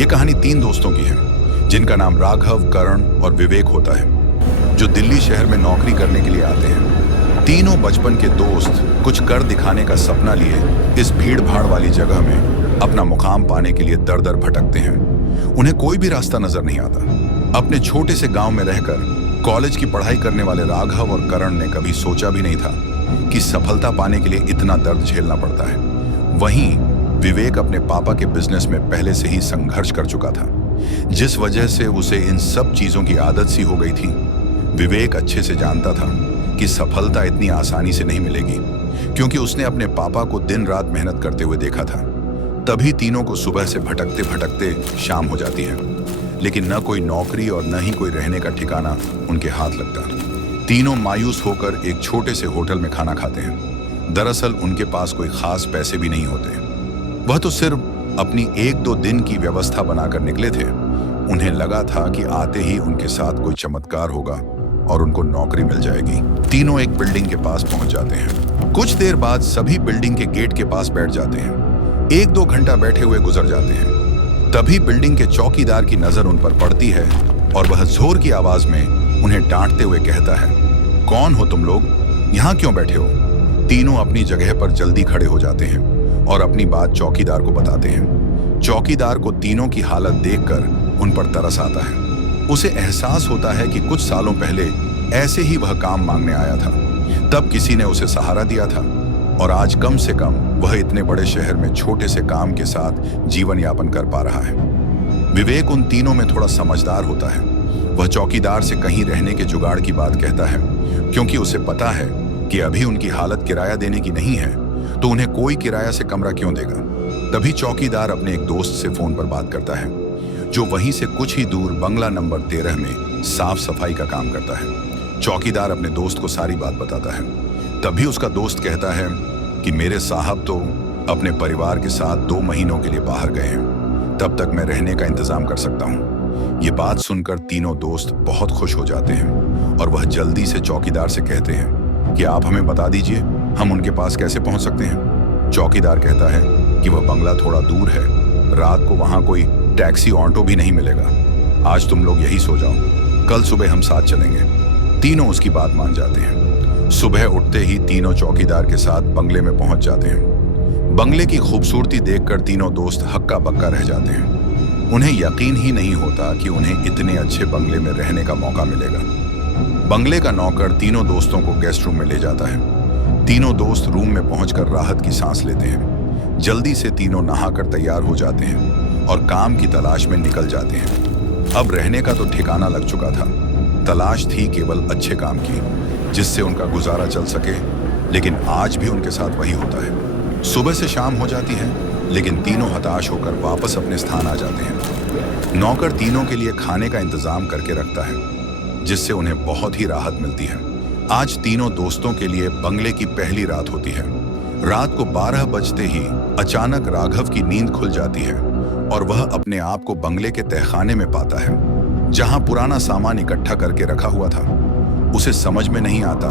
ये कहानी 3 दोस्तों की है जिनका नाम राघव, करण और विवेक होता है, जो दिल्ली शहर में नौकरी करने के लिए आते हैं। तीनों बचपन के दोस्त कुछ कर दिखाने का सपना लिए इस भीड़ भाड़ वाली जगह में अपना मुकाम पाने के लिए दर दर भटकते हैं। उन्हें कोई भी रास्ता नजर नहीं आता। अपने छोटे से गांव में रहकर कॉलेज की पढ़ाई करने वाले राघव और करण ने कभी सोचा भी नहीं था कि सफलता पाने के लिए इतना दर्द झेलना पड़ता है। वहीं विवेक अपने पापा के बिजनेस में पहले से ही संघर्ष कर चुका था, जिस वजह से उसे इन सब चीजों की आदत सी हो गई थी। विवेक अच्छे से जानता था कि सफलता इतनी आसानी से नहीं मिलेगी, क्योंकि उसने अपने पापा को दिन रात मेहनत करते हुए देखा था। तभी तीनों को सुबह से भटकते भटकते शाम हो जाती है, लेकिन न कोई नौकरी और न ही कोई रहने का ठिकाना उनके हाथ लगता। तीनों मायूस होकर एक छोटे से होटल में खाना खाते हैं। दरअसल उनके पास कोई खास पैसे भी नहीं होते। वह तो सिर्फ अपनी 1-2 दिन की व्यवस्था बनाकर निकले थे। उन्हें लगा था कि आते ही उनके साथ कोई चमत्कार होगा और उनको नौकरी मिल जाएगी। तीनों एक बिल्डिंग के पास पहुंच जाते हैं। कुछ देर बाद सभी बिल्डिंग के गेट के पास बैठ जाते हैं। 1-2 घंटा बैठे हुए गुजर जाते हैं। तभी बिल्डिंग के चौकीदार की नजर उन पर पड़ती है और वह जोर की आवाज में उन्हें डांटते हुए कहता है, कौन हो तुम लोग? यहाँ क्यों बैठे हो? तीनों अपनी जगह पर जल्दी खड़े हो जाते हैं और अपनी बात चौकीदार को बताते हैं। चौकीदार को तीनों की हालत देखकर उन पर तरस आता है। उसे एहसास होता है कि कुछ सालों पहले ऐसे ही वह काम मांगने आया था। तब किसी ने उसे सहारा दिया था और आज कम से कम वह इतने बड़े शहर में छोटे से काम के साथ जीवन यापन कर पा रहा है। विवेक उन तीनों में थोड़ा समझदार होता है। वह चौकीदार से कहीं रहने के जुगाड़ की बात कहता है, क्योंकि उसे पता है कि अभी उनकी हालत किराया देने की नहीं है, तो उन्हें कोई किराया से कमरा क्यों देगा। तभी चौकीदार अपने एक दोस्त से फोन पर बात करता है, जो वहीं से कुछ ही दूर बंगला नंबर 13 में साफ सफाई का काम करता है। चौकीदार अपने दोस्त को सारी बात बताता है। तभी उसका दोस्त कहता है कि मेरे साहब तो अपने परिवार के साथ 2 महीनों के लिए बाहर गए हैं, तब तक मैं रहने का इंतजाम कर सकता हूँ। ये बात सुनकर तीनों दोस्त बहुत खुश हो जाते हैं और वह जल्दी से चौकीदार से कहते हैं कि आप हमें बता दीजिए हम उनके पास कैसे पहुंच सकते हैं। चौकीदार कहता है कि वह बंगला थोड़ा दूर है, रात को वहां कोई टैक्सी ऑटो भी नहीं मिलेगा। आज तुम लोग यही सो जाओ, कल सुबह हम साथ चलेंगे। तीनों उसकी बात मान जाते हैं। सुबह उठते ही तीनों चौकीदार के साथ बंगले में पहुंच जाते हैं। बंगले की खूबसूरती देखकर तीनों दोस्त हक्का बक्का रह जाते हैं। उन्हें यकीन ही नहीं होता कि उन्हें इतने अच्छे बंगले में रहने का मौका मिलेगा। बंगले का नौकर तीनों दोस्तों को गेस्ट रूम में ले जाता है। तीनों दोस्त रूम में पहुंचकर राहत की सांस लेते हैं। जल्दी से तीनों नहाकर तैयार हो जाते हैं और काम की तलाश में निकल जाते हैं। अब रहने का तो ठिकाना लग चुका था, तलाश थी केवल अच्छे काम की, जिससे उनका गुजारा चल सके। लेकिन आज भी उनके साथ वही होता है। सुबह से शाम हो जाती है, लेकिन तीनों हताश होकर वापस अपने स्थान आ जाते हैं। नौकर तीनों के लिए खाने का इंतजाम करके रखता है, जिससे उन्हें बहुत ही राहत मिलती है। आज तीनों दोस्तों के लिए बंगले की पहली रात होती है। रात को 12 बजते ही अचानक राघव की नींद खुल जाती है और वह अपने आप को बंगले के तहखाने में पाता है, जहां पुराना सामान इकट्ठा करके रखा हुआ था। उसे समझ में नहीं आता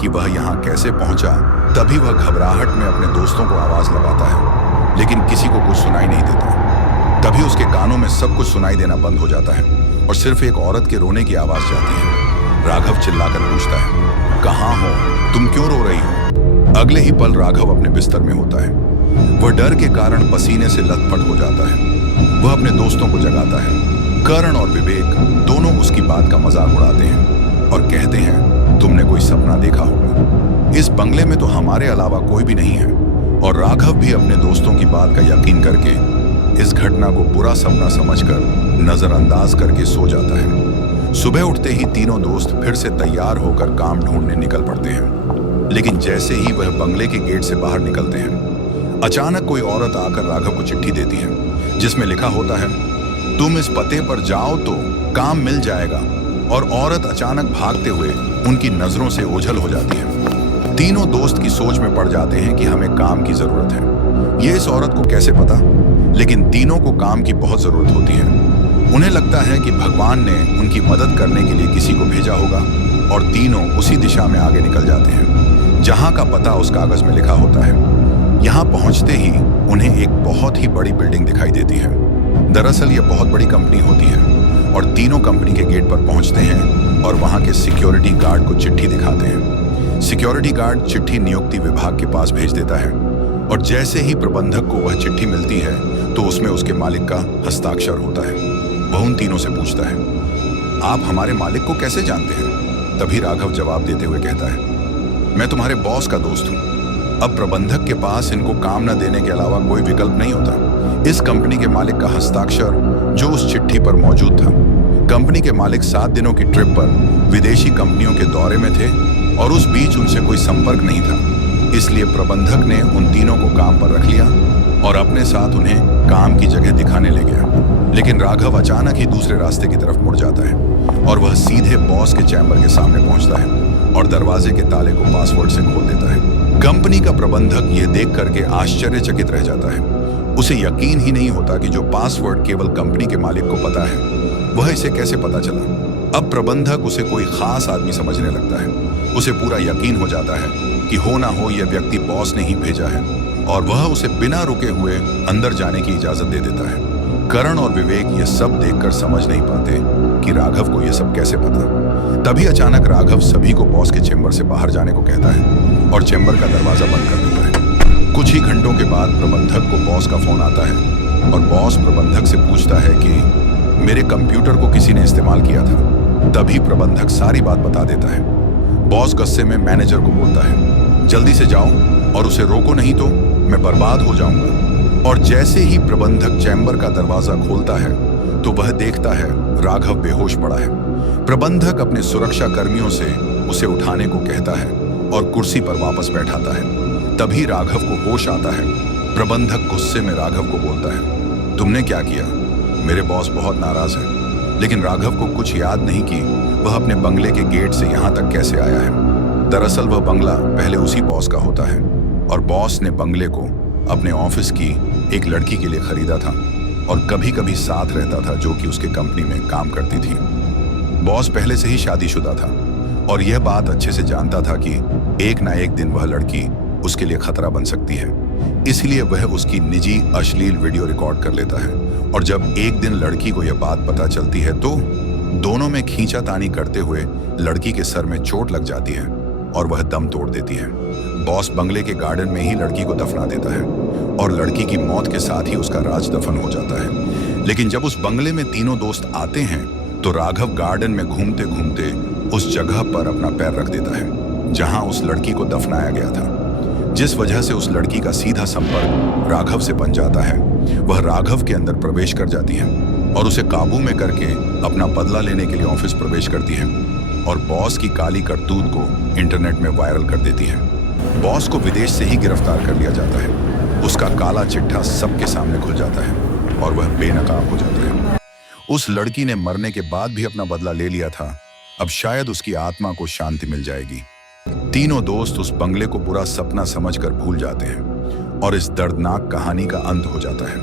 कि वह यहाँ कैसे पहुंचा। तभी वह घबराहट में अपने दोस्तों को आवाज लगाता है, लेकिन किसी को कुछ सुनाई नहीं देता। तभी उसके कानों में सब कुछ सुनाई देना बंद हो जाता है और सिर्फ एक औरत के रोने की आवाज जाती है। राघव चिल्लाकर पूछता है, कहाँ हो? तुम क्यों रो रही हो? अगले ही पल राघव अपने बिस्तर में होता है। वह डर के कारण पसीने से लथपथ हो जाता है। वह अपने दोस्तों को जगाता है। करण और विवेक दोनों उसकी बात का मजाक उड़ाते हैं और कहते हैं, तुमने कोई सपना देखा होगा। इस बंगले में तो हमारे अलावा कोई भी नहीं है। और राघव भी अपने दोस्तों की बात का यकीन करके इस घटना को बुरा सपना समझकर नजरअंदाज करके सो जाता है। सुबह उठते ही तीनों दोस्त फिर से तैयार होकर काम ढूंढने निकल पड़ते हैं। लेकिन जैसे ही वह बंगले के गेट से बाहर निकलते हैं, अचानक कोई औरत आकर राघव को चिट्ठी देती है, जिसमें लिखा होता है, तुम इस पते पर जाओ तो काम मिल जाएगा। और औरत अचानक भागते हुए उनकी नजरों से ओझल हो जाती है। तीनों दोस्त की सोच में पड़ जाते हैं कि हमें काम की जरूरत है। ये इस औरत को कैसे पता? लेकिन तीनों को काम की बहुत जरूरत होती है। उन्हें लगता है कि भगवान ने उनकी मदद करने के लिए किसी को भेजा होगा और तीनों उसी दिशा में आगे निकल जाते हैं, जहां का पता उस कागज में लिखा होता है। यहाँ पहुंचते ही उन्हें एक बहुत ही बड़ी बिल्डिंग दिखाई देती है। दरअसल ये बहुत बड़ी कंपनी होती है और तीनों कंपनी के गेट पर पहुंचते हैं और वहां के सिक्योरिटी गार्ड को चिट्ठी दिखाते हैं। सिक्योरिटी गार्ड चिट्ठी नियुक्ति विभाग के पास भेज देता है और जैसे ही प्रबंधक को वह चिट्ठी मिलती है तो उसमें उसके मालिक का हस्ताक्षर होता है। वह उन तीनों से पूछता है, आप हमारे मालिक को कैसे जानते हैं? तभी राघव जवाब देते हुए कहता है, मैं तुम्हारे बॉस का दोस्त हूं। अब प्रबंधक के पास इनको काम न देने के अलावा कोई विकल्प नहीं होता। इस कंपनी के मालिक का हस्ताक्षर जो उस चिट्ठी पर मौजूद था। कंपनी के मालिक 7 दिनों की ट्रिप पर विदेशी कंपनियों के दौरे में थे और उस बीच उनसे कोई संपर्क नहीं था। इसलिए प्रबंधक ने उन तीनों को काम पर रख लिया और अपने साथ उन्हें काम की जगह दिखाने ले गया। लेकिन राघव अचानक ही दूसरे रास्ते की तरफ मुड़ जाता है और वह सीधे बॉस के चैम्बर के सामने पहुंचता है और दरवाजे के ताले को पासवर्ड से खोल देता है। कंपनी का प्रबंधक यह देख करके आश्चर्यचकित रह जाता है। उसे यकीन ही नहीं होता कि जो पासवर्ड केवल कंपनी के मालिक को पता है वह इसे कैसे पता चला। अब प्रबंधक उसे कोई खास आदमी समझने लगता है। उसे पूरा यकीन हो जाता है कि हो ना हो यह व्यक्ति बॉस ने ही भेजा है और वह उसे बिना रुके हुए अंदर जाने की इजाजत दे देता है। करण और विवेक ये सब देखकर समझ नहीं पाते कि राघव को यह सब कैसे पता। तभी अचानक राघव सभी को बॉस के चेंबर से बाहर जाने को कहता है और चेंबर का दरवाजा बंद कर देता है। कुछ ही घंटों के बाद प्रबंधक को बॉस का फोन आता है और बॉस प्रबंधक से पूछता है कि मेरे कंप्यूटर को किसी ने इस्तेमाल किया था। तभी प्रबंधक सारी बात बता देता है। बॉस गुस्से में मैनेजर को बोलता है, जल्दी से जाओ और उसे रोको, नहीं तो मैं बर्बाद हो जाऊंगा। और जैसे ही प्रबंधक चैम्बर का दरवाजा खोलता है तो वह देखता है राघव बेहोश पड़ा है। प्रबंधक अपने सुरक्षा कर्मियों से उसे उठाने को कहता है और कुर्सी पर वापस बैठाता है। तभी राघव को होश आता है। प्रबंधक गुस्से में राघव को बोलता है, तुमने क्या किया? मेरे बॉस बहुत नाराज है। लेकिन राघव को कुछ याद नहीं कि वह अपने बंगले के गेट से यहाँ तक कैसे आया है। दरअसल वह बंगला पहले उसी बॉस का होता है और बॉस ने बंगले को अपने ऑफिस की एक लड़की के लिए खरीदा था और कभी कभी साथ रहता था जो कि उसके कंपनी में काम करती थी। बॉस पहले से ही शादीशुदा था और यह बात अच्छे से जानता था कि एक ना एक दिन वह लड़की उसके लिए खतरा बन सकती है। इसलिए वह उसकी निजी अश्लील वीडियो रिकॉर्ड कर लेता है और जब एक दिन लड़की को यह बात पता चलती है तो दोनों में खींचातानी करते हुए लड़की के सर में चोट लग जाती है और वह दम तोड़ देती है। बॉस बंगले के गार्डन में ही लड़की को दफना देता है और लड़की की मौत के साथ ही उसका राज दफन हो जाता है। लेकिन जब उस बंगले में तीनों दोस्त आते हैं तो राघव गार्डन में घूमते घूमते उस जगह पर अपना पैर रख देता है जहां उस लड़की को दफनाया गया था। जिस वजह से उस लड़की का सीधा संपर्क राघव से बन जाता है। वह राघव के अंदर प्रवेश कर जाती है और उसे काबू में करके अपना बदला लेने के लिए ऑफिस प्रवेश करती है और बॉस की काली करतूत को इंटरनेट में वायरल कर देती है। बॉस को विदेश से ही गिरफ्तार कर लिया जाता है। उसका काला चिट्ठा सबके सामने खुल जाता है और वह बेनकाब हो जाता है। उस लड़की ने मरने के बाद भी अपना बदला ले लिया था। अब शायद उसकी आत्मा को शांति मिल जाएगी। तीनों दोस्त उस बंगले को बुरा सपना समझकर भूल जाते हैं और इस दर्दनाक कहानी का अंत हो जाता है।